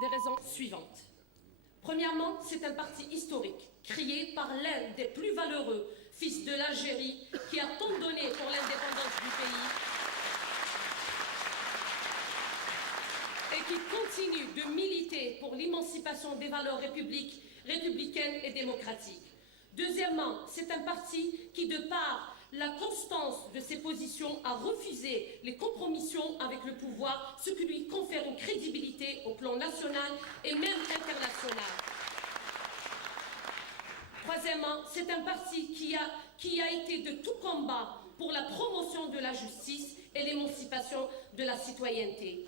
des raisons suivantes. Premièrement, c'est un parti historique, créé par l'un des plus valeureux fils de l'Algérie, qui a tant donné pour l'indépendance du pays et qui continue de militer pour l'émancipation des valeurs républicaines et démocratiques. Deuxièmement, c'est un parti qui, de par la constance de ses positions, a refusé les compromissions avec le pouvoir, ce qui lui confère une crédibilité au plan national et même international. Troisièmement, c'est un parti qui a été de tout combat pour la promotion de la justice et l'émancipation de la citoyenneté.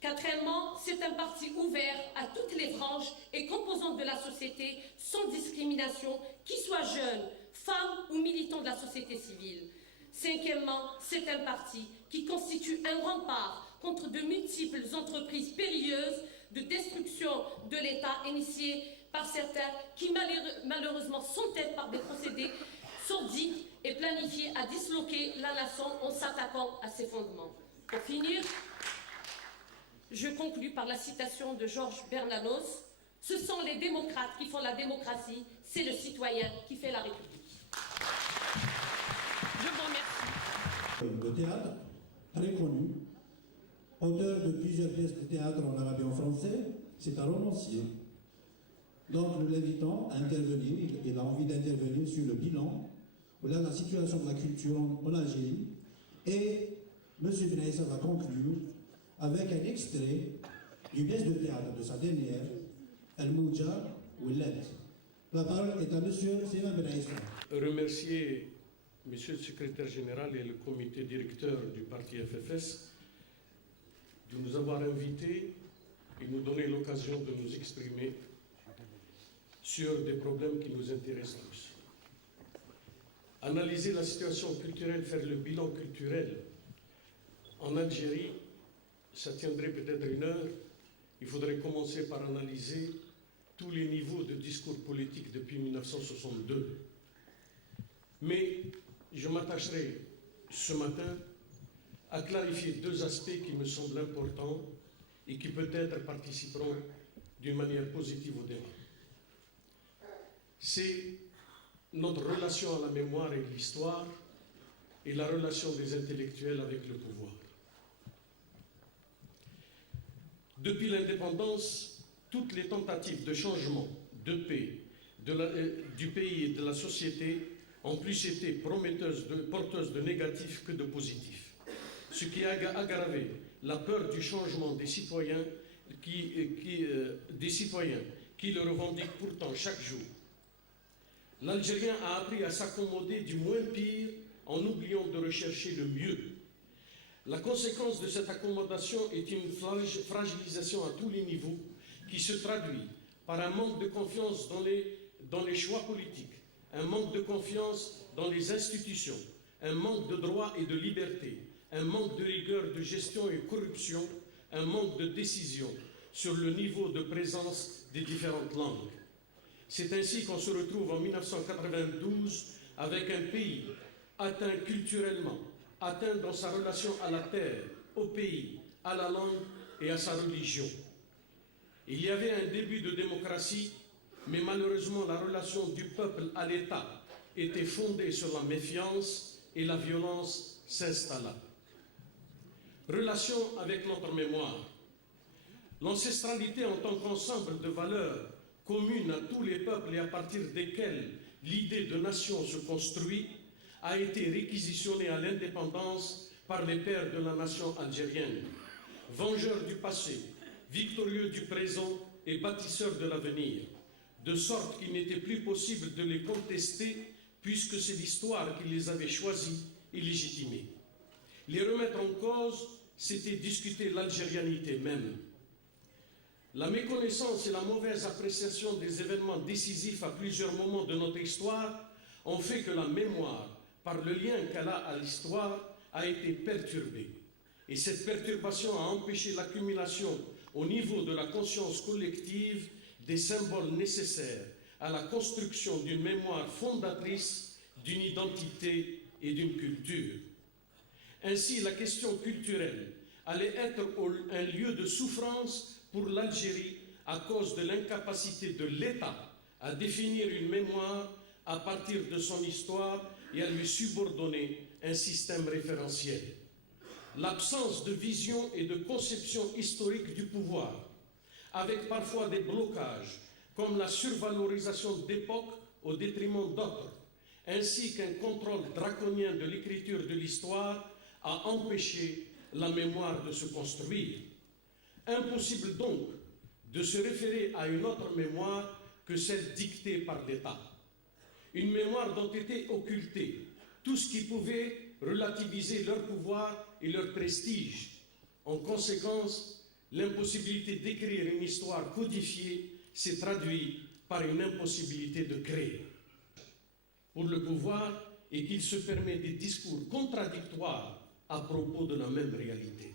Quatrièmement, c'est un parti ouvert à toutes les branches et composantes de la société, sans discrimination, qu'ils soient jeunes, femmes ou militants de la société civile. Cinquièmement, c'est un parti qui constitue un rempart contre de multiples entreprises périlleuses de destruction de l'État initiées par certains qui malheureusement s'entêtent par des procédés sordides et planifiés à disloquer la nation en s'attaquant à ses fondements. Pour finir, je conclus par la citation de Georges Bernanos. Ce sont les démocrates qui font la démocratie, c'est le citoyen qui fait la République. Je vous remercie. Le théâtre, très connu, auteur de plusieurs pièces de théâtre en arabe et en français, c'est un romancier. Donc nous l'invitons à intervenir, il a envie d'intervenir sur le bilan, voilà la situation de la culture en Algérie, et M. Benaïssa va conclure avec un extrait d'une pièce de théâtre de sa dernière, Al-Mouja Ouellet. La parole est à M. Sima Benaïssa. Remercier M. le secrétaire général et le comité directeur du parti FFS de nous avoir invités et nous donner l'occasion de nous exprimer sur des problèmes qui nous intéressent tous. Analyser la situation culturelle, faire le bilan culturel en Algérie, ça tiendrait peut-être une heure. Il faudrait commencer par analyser tous les niveaux de discours politique depuis 1962. Mais je m'attacherai ce matin à clarifier deux aspects qui me semblent importants et qui peut-être participeront d'une manière positive au débat. C'est notre relation à la mémoire et l'histoire et la relation des intellectuels avec le pouvoir. Depuis l'indépendance, toutes les tentatives de changement, de paix du pays et de la société ont plus été porteuses de négatifs que de positifs. Ce qui a aggravé la peur du changement des citoyens qui le revendiquent pourtant chaque jour. L'Algérien a appris à s'accommoder du moins pire en oubliant de rechercher le mieux. La conséquence de cette accommodation est une fragilisation à tous les niveaux qui se traduit par un manque de confiance dans les choix politiques, un manque de confiance dans les institutions, un manque de droits et de liberté, un manque de rigueur de gestion et corruption, un manque de décision sur le niveau de présence des différentes langues. C'est ainsi qu'on se retrouve en 1992 avec un pays atteint culturellement, atteint dans sa relation à la terre, au pays, à la langue et à sa religion. Il y avait un début de démocratie, mais malheureusement la relation du peuple à l'État était fondée sur la méfiance et la violence s'installa. Relation avec notre mémoire. L'ancestralité en tant qu'ensemble de valeurs communes à tous les peuples et à partir desquelles l'idée de nation se construit a été réquisitionnée à l'indépendance par les pères de la nation algérienne, vengeurs du passé, victorieux du présent et bâtisseurs de l'avenir, de sorte qu'il n'était plus possible de les contester puisque c'est l'histoire qui les avait choisis et légitimés. Les remettre en cause, c'était discuter l'algérianité même. La méconnaissance et la mauvaise appréciation des événements décisifs à plusieurs moments de notre histoire ont fait que la mémoire, par le lien qu'elle a à l'histoire, a été perturbée. Et cette perturbation a empêché l'accumulation au niveau de la conscience collective des symboles nécessaires à la construction d'une mémoire fondatrice, d'une identité et d'une culture. Ainsi, la question culturelle allait être un lieu de souffrance pour l'Algérie à cause de l'incapacité de l'État à définir une mémoire à partir de son histoire et à lui subordonner un système référentiel. L'absence de vision et de conception historique du pouvoir, avec parfois des blocages comme la survalorisation d'époque au détriment d'autres, ainsi qu'un contrôle draconien de l'écriture de l'histoire, a empêché la mémoire de se construire. Impossible donc de se référer à une autre mémoire que celle dictée par l'État. Une mémoire dont était occulté tout ce qui pouvait relativiser leur pouvoir et leur prestige. En conséquence, l'impossibilité d'écrire une histoire codifiée s'est traduite par une impossibilité de créer. Pour le pouvoir, et qu'il se permet des discours contradictoires à propos de la même réalité,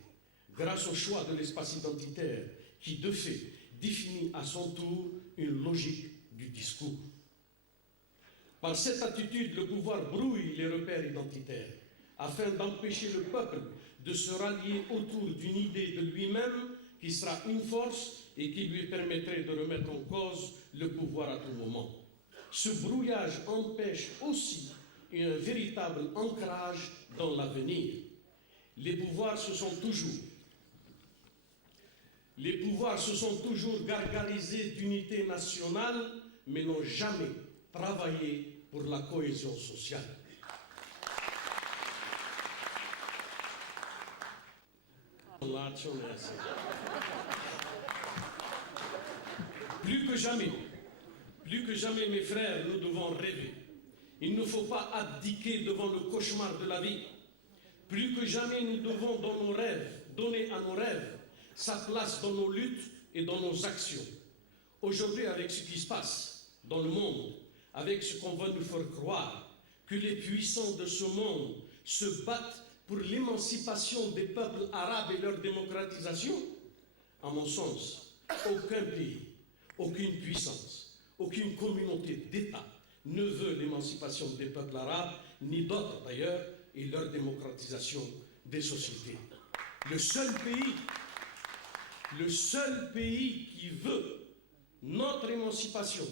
grâce au choix de l'espace identitaire qui, de fait, définit à son tour une logique du discours. Par cette attitude, le pouvoir brouille les repères identitaires afin d'empêcher le peuple de se rallier autour d'une idée de lui-même qui sera une force et qui lui permettrait de remettre en cause le pouvoir à tout moment. Ce brouillage empêche aussi un véritable ancrage dans l'avenir. Les pouvoirs se sont toujours gargarisés d'unité nationale, mais n'ont jamais travaillé pour la cohésion sociale. Plus que jamais, mes frères, nous devons rêver. Il ne faut pas abdiquer devant le cauchemar de la vie. Plus que jamais, nous devons donner à nos rêves sa place dans nos luttes et dans nos actions. Aujourd'hui, avec ce qui se passe dans le monde, avec ce qu'on va nous faire croire, que les puissants de ce monde se battent pour l'émancipation des peuples arabes et leur démocratisation, à mon sens, aucun pays, aucune puissance, aucune communauté d'États ne veut l'émancipation des peuples arabes, ni d'autres d'ailleurs, et leur démocratisation des sociétés. Le seul pays qui veut notre émancipation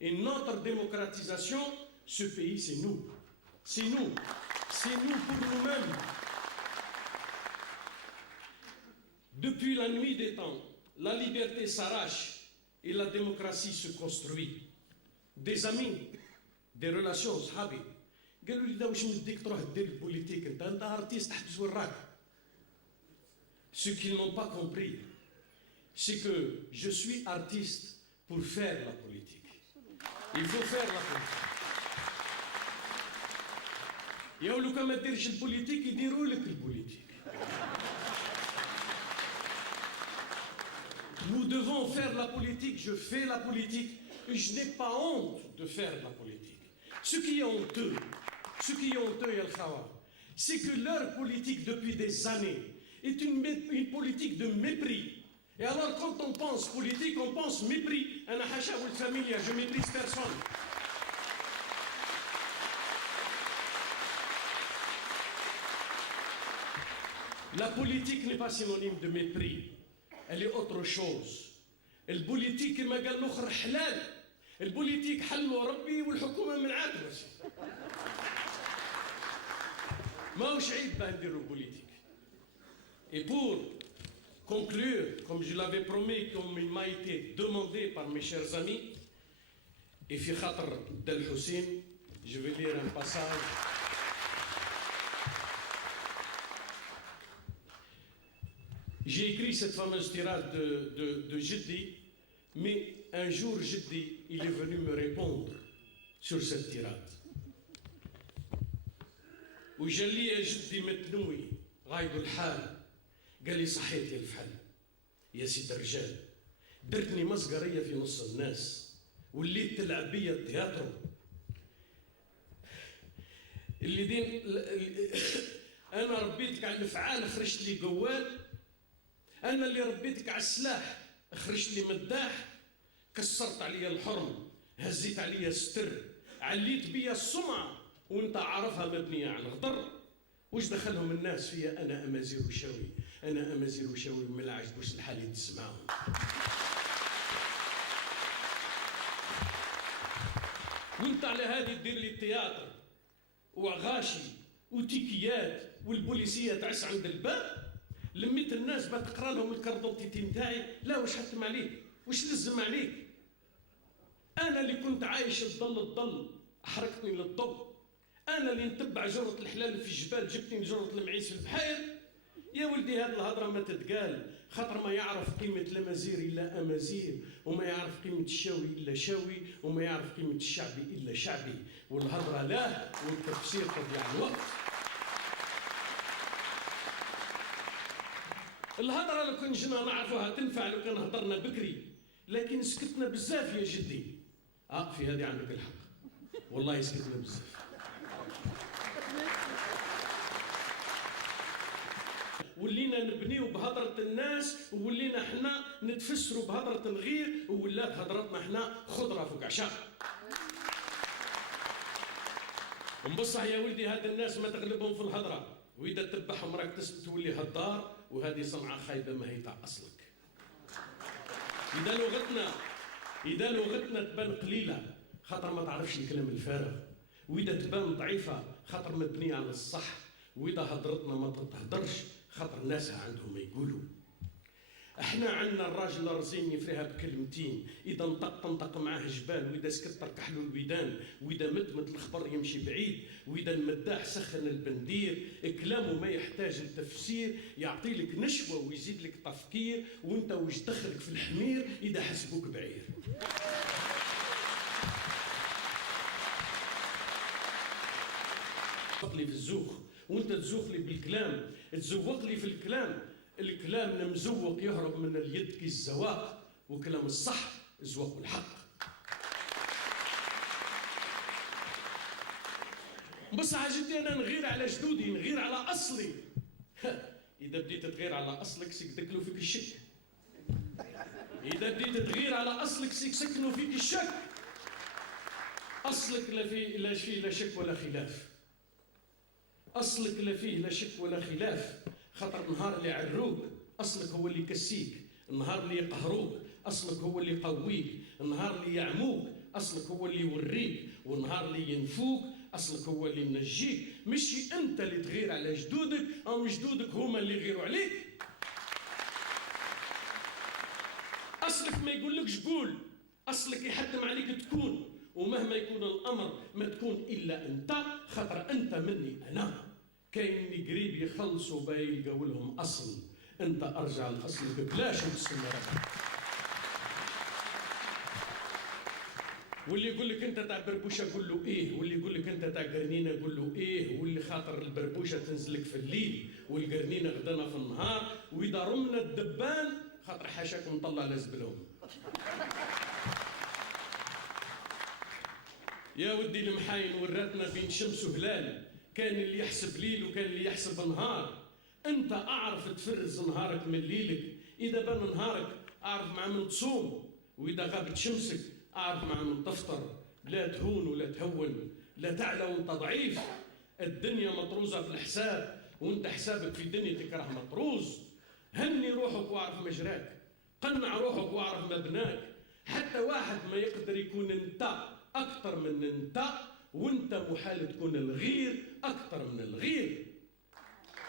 et notre démocratisation, ce pays, c'est nous. C'est nous. C'est nous pour nous-mêmes. Depuis la nuit des temps, la liberté s'arrache et la démocratie se construit. Des amis, des relations, صحابي قالوا لي دا واش مديك تروح دير البوليتيك انت ارتيست حبس وراك. Ce qu'ils n'ont pas compris, c'est que je suis artiste pour faire la politique. Il faut faire la politique. يقولوا كما ما ديرش البوليتيك يديروا لك البوليتيك. Nous devons faire la politique, je fais la politique, et je n'ai pas honte de faire la politique. Ce qui est honteux, c'est que leur politique depuis des années est une politique de mépris. Et alors quand on pense politique, on pense mépris. Ana hacha ou familia, je méprise personne. La politique n'est pas synonyme de mépris. Elle est autre chose. البوليتيك كما قال الاخر حلال. البوليتيك حلو ربي والحكومه من عاتبه. ماهوش عيب باه نديروا البوليتيك. Et pour conclure, comme je l'avais promis, comme il m'a été demandé par mes chers amis, et fi khatr Del Hussein, je vais lire un passage. J'ai écrit cette fameuse tirade de Jiddi, mais un jour Jiddi, il est venu me répondre sur cette tirade. وجا لي يا جدي متنوي غايب الحال قال لي صحيت يا الفحل يا سيد الرجال درتني مسقريه في نص الناس وليت تلعب بيا التياترو اللي دين انا ربيتك على الافعال خرجت لي قوال انا اللي ربيتك على السلاح خرجت لي مداح كسرت عليا الحرم هزيت عليا الستر عليت بيا السمعه وانت عارفها مبنيه على الغدر. واش دخلهم الناس فيا انا امازيغ وشاوي انا امازيغ وشاوي ما لا عجبوش الحال يدز معاهم. وانت على هذه دير لي التياتر وغاشي وتيكيات والبوليسيه تعس عند الباب، لميت الناس بتقرا لهم الكاردونتيتي نتاعي، لا واش حتم عليك؟ واش لزم عليك؟ انا اللي كنت عايش الضل حركتني للضوء، انا اللي نتبع جرة الحلال في الجبال جبتني جرة المعيس في البحير. يا ولدي هذه الهضره ما تتقال، خاطر ما يعرف قيمه الامازير الا امازير، وما يعرف قيمه الشاوي الا شاوي، وما يعرف قيمه الشعبي الا شعبي، والهضره لا والتفسير تضيع الوقت. الهضره لو كان جينا نعرفوها تنفع لو كان هضرنا بكري، لكن سكتنا بزاف يا جدي. في هذه عندك الحق، والله سكتنا بزاف. ولينا نبنيو بهضرة الناس، وولينا حنا نتفسروا بهضرة الغير، وولات هضرتنا حنا خضرة فوق عشاء. ومبصح يا ولدي هاد الناس ما تغلبهم في الهضرة، وإذا تبعهم راك تسبت تولي هدار، وهذه صنعة خايبة ما هي تاع أصلك. إذا لغتنا تبان قليلة خاطر ما تعرفش الكلام الفارغ، وإذا تبان ضعيفة خاطر مبنية على الصح، وإذا هضرتنا ما تتهدرش خاطر ناسها عندهم ما يقولوا. احنا عندنا الراجل رزين يفريها بكلمتين، اذا نطق تنطق معاه جبال، واذا سكت تركح له الودان، واذا مت الخبر يمشي بعيد، واذا المداح سخن البندير، كلامه ما يحتاج التفسير، يعطي لك نشوه ويزيد لك تفكير، وانت وش دخلك في الحمير اذا حسبوك بعير. لي في الزوخ وانت تزوخ لي بالكلام، تزوق لي في الكلام المزوق يهرب من اليد كي الزواق، وكلام الصح زواق الحق. بصح جدي انا نغير على جدودي، نغير على اصلي. اذا بديت تغير على اصلك سيكدكلو فيك الشك، اذا بديت تغير على اصلك سيكسكنوا فيك الشك. اصلك لا فيه لا شك ولا خلاف، أصلك لا فيه لا شك ولا خلاف، خاطر النهار اللي عروك أصلك هو اللي يكسيك، النهار اللي يقهروك أصلك هو اللي يقويك، النهار اللي يعموك أصلك هو اللي يوريك، والنهار اللي ينفوك أصلك هو اللي ينجيك. مش أنت اللي تغير على جدودك أو جدودك هما اللي يغيروا عليك. أصلك ما يقولكش قول، أصلك يحتم عليك تكون، ومهما يكون الأمر ما تكون إلا أنت، خاطر أنت مني أنا. كاين اللي قريب يخلصوا باي يلقاو لهم أصل، أنت أرجع لأصلك بلاش تسمى ربك. واللي يقول لك أنت تاع بربوشة قول له إيه، واللي يقول لك أنت تاع قرنينة قول له إيه، واللي خاطر البربوشة تنزلك في الليل والقرنينة غدانا في النهار، وإذا رمنا الدبان خاطر حاشاكم نطلع لازبلهم. يا ودي المحاين وراتنا بين شمس وهلال، كان اللي يحسب ليل وكان اللي يحسب نهار. انت اعرف تفرز نهارك من ليلك، اذا بان نهارك اعرف مع من تصوم، واذا غابت شمسك اعرف مع من تفطر. لا تهون ولا تهون، لا تعلى وانت ضعيف. الدنيا مطروزه في الحساب، وانت حسابك في دنيتك راه مطروز. هني روحك واعرف مجراك، قنع روحك واعرف مبناك. حتى واحد ما يقدر يكون انت أكثر من أنت، وأنت محال تكون الغير أكثر من الغير.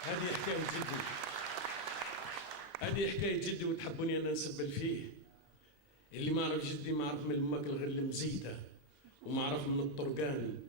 هذه حكاية جدي، هذه حكاية جدي، وتحبوني أنا نسبل فيه. اللي ما عرف جدي ما عرف من الماكل غير المزيتة، وما عرف من الطرقان.